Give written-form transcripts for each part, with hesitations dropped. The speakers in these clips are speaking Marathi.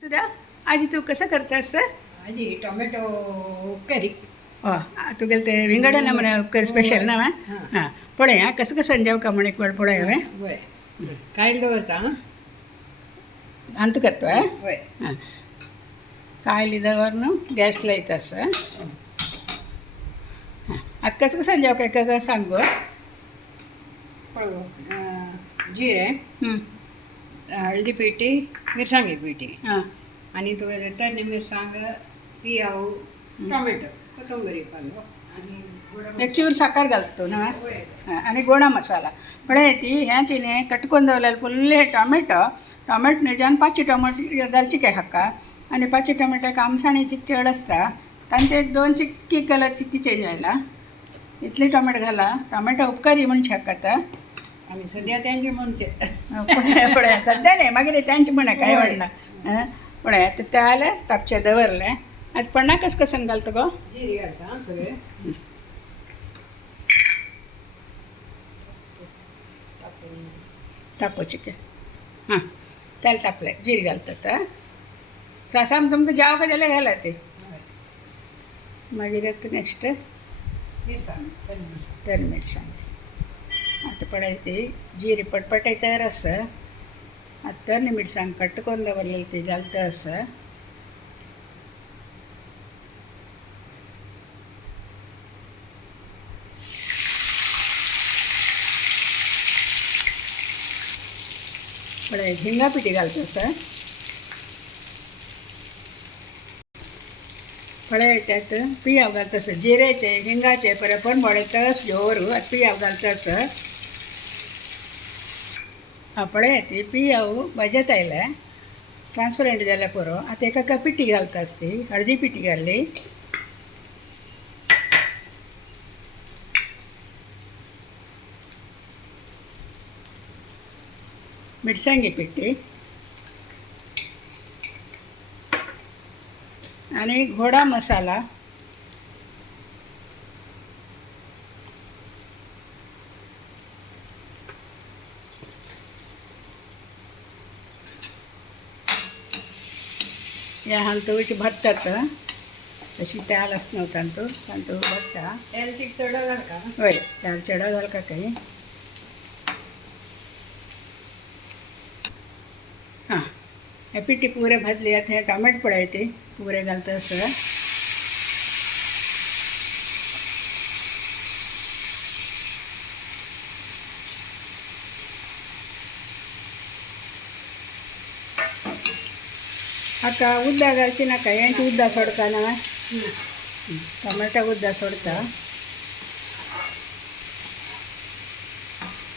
सुद्धा आजी तू कसं करतास आजी टोमॅटो करी तुगेल ते विंगडना म्हणे उपकारी स्पेशल ना हां पळय हां कसं कसं जेव का म्हणे पळय हांवें वय कायल दवरता अंत करतो हां वय हां कायली दवर न्हू गॅस लायतास हां आतां कसं कसं जेव काय सांग गो पळगो जिरे हळदी पिठी मिरसांगे पिठी हां आणि तुवेले तन्ने मिरसांग तियाव टोमॅटो कोथंबरी पालो आणि एक चूर साखर घालतो ना वय हां आनी गोडा मसाला पळय ती हें तिणें कटकून दवरलें फुल्ल हे टोमॅटो न्ही जावन 5 टोमॅटो घालची काय हाका आनी 5 टोमॅटोक आमसाणी चड आसता तांणी ते 2 चिक्की कलर चिक्की चेंज आयला इतले टोमॅटो घाला टोमॅटो उपकारी म्हण शकता आम्ही सध्या त्यांचे म्हणचे पळय सद्या न्ही मागीर तेंचे म्हणा काय व्हडला पळय आतां ते जालें तापचें दवरलें आज पण्णा कसं कसं घालता गो जिरे घालता सगळे तापोवची काय हां चल तापलें जीर घालतात आं सासाम तुमकां जाव का जाल्यार घाला ते मागीर आतां नेक्स्ट मिरसांग तर मिरसांग आतां पळय ती जीर पटपटाय तयार आसा आतां तर मिरसांग कट करून दवरलेली ती घालता आसा पळय हिंगा पिठी घालता आसा पळय त्यात पियाव घालता आसा जिरेचे हिंगाचे परत पण बळयतास घेवरू आतां पियाव घालता आसा पळय ती पियाव भाजत आयल्या ट्रान्सपरंट जाल्या पुरो आतां एका पिठी घालता आस ती हळदी पिठी घाली मिरसांगी पिठी आणि घोडा मसाला या हंतूची भरतात तशी त्याल असं नव्हता तो भरता तेल ती चढ घाल का होय त्याल चढा घाल का काही हां हे पिठी पुरे भाजली आता हे टोमॅटो पळय ते पुरे घालता असं हाका उद्दा घालची नाका हेंची उद्दा सोडता ना टोमॅटो उद्दा सोडता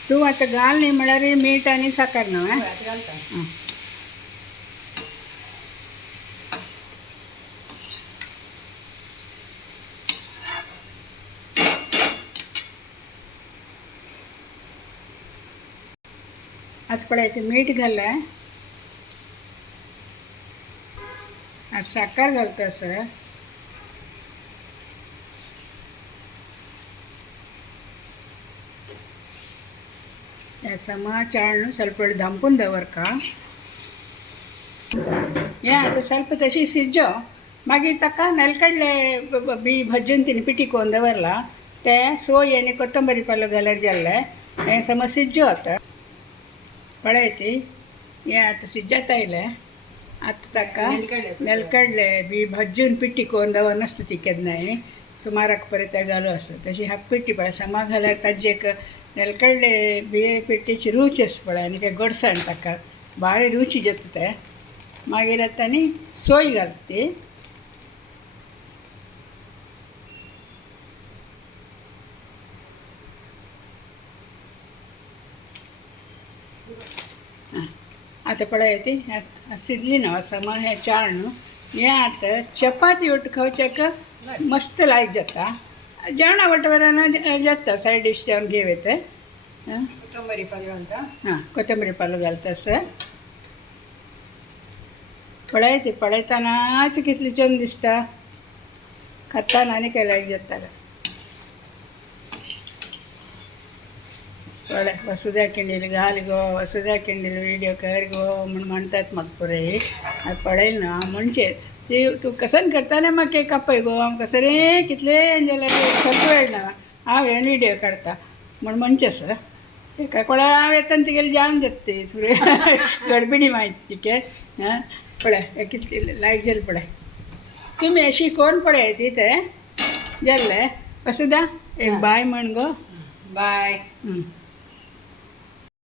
तूं आतां घाल न्ही म्हळ्यार मीठ आनी साखर न्हू हां घालता आता पळय मीठ घाललें आता साखर घालता असं समा चाळण ಸ್ವಲ್ಪ ದಂಪುನ್ ದವರ್ಕ हे आता ಸ್ವಲ್ಪ तशी सिज्जो मागीर ताका नेलकडले बी भज्जून तिने पिठी कोरून दवरला ते सोय आनी कोथंबरी पालो घाल्यार जाल्ले हें समज सिज्जो आता पळय ती हें आतां सिज्जत आयलें आतां ताका नेलकडले बी भज्जून पिठी कोरून दवर नासता ती केन्नाय सुमाराक परत ते घालू आसा तशी हाक पिठी पळय समा घाल्यार ताजे एक नेलकडले बिये पिठीची रूच आसा पळय आनी ते गोडसाण ताका भारी रुची जाता ते मागीर आतां न्ही सोय घालता ती आतां पळय ती शिजली न्हू समा हें चाळ न्हू हें आतां चपाती उठ खावच्याक मस्त लायक जाता जेवणा वटवराना जाता सायड डिश जेवन घेव येते कोथंबरी पालो घालता हां कोथंबरी पालो घालता असं पळय ती पळयतनाच कितली छंद दिसता खाताना आनी काय लायक जाता पळय वसुद्या किंडील घाल गो वसुद्या किंडील व्हिडिओ कर गो म्हण म्हणतात म्हाका पुरे आतां पळयल ना म्हणचे ती तूं कसन करताना म्हाका केक कापय गो कसं रे कितले जाल्यार सगळं वेळ ना हांव हे व्हिडिओ काडटा म्हण म्हणचे आसा एका कोणा हांव येता तिगेले जाम जाता ते सुरे गडबडी माहिती के हां पळय हे कितले लायक जालें पळय तुम्ही अशी कोण पळय ती ते जाल्ले वसुदा एक बाय म्हण गो बाय हं.